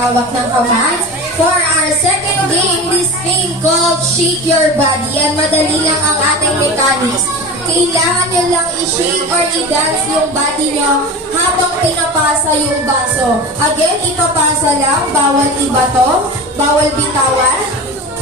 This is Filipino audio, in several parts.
hawak ng kamay. For our second game, this game called Shake Your Body. Yan, madali lang ang ating mechanics. Kailangan nyo lang i-shake or i-dance yung body nyo habang pinapasa yung baso. Again, ipapasa lang, bawal ibato, bawal bitawan.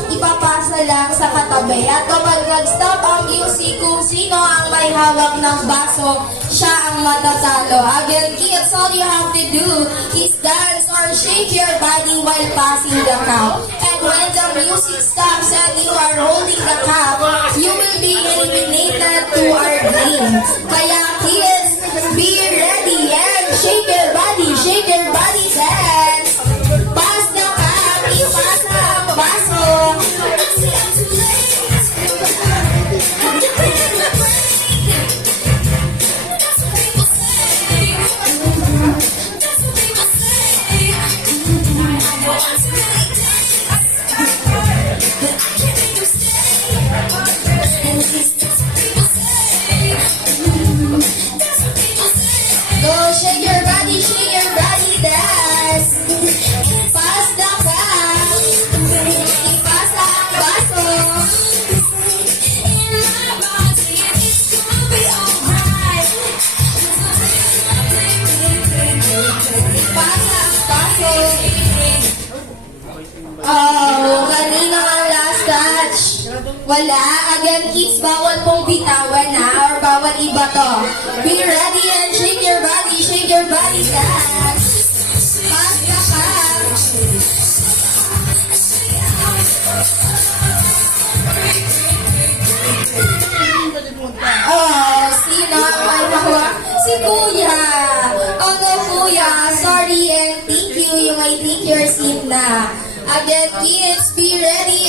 Ipapasa lang sa katabi. At kapag nag-stop ang music, kung sino ang may hawak ng baso, siya ang matatalo. Again, kids, all you have to do is dance or shake your body while passing the cup. And when the music stops and you are holding the cup, you will be eliminated to our game. Kaya kids, be ready and shake your body, dance. Pass the cup, ipasa ang baso. Go, shake your body, dance. Pass the cup, ipasa ang baso. Ipasa ang baso. Oh, kanina ang last touch. Wala. Again, kids, bawal pong bitawan na or bawal ibato. Be ready and shake your body, dance. Pass the cup. Oh, sino ang may mahawak? Si Kuya. Oh no, Kuya. Sorry and thank you. You may take your seat na. Again, kids, be ready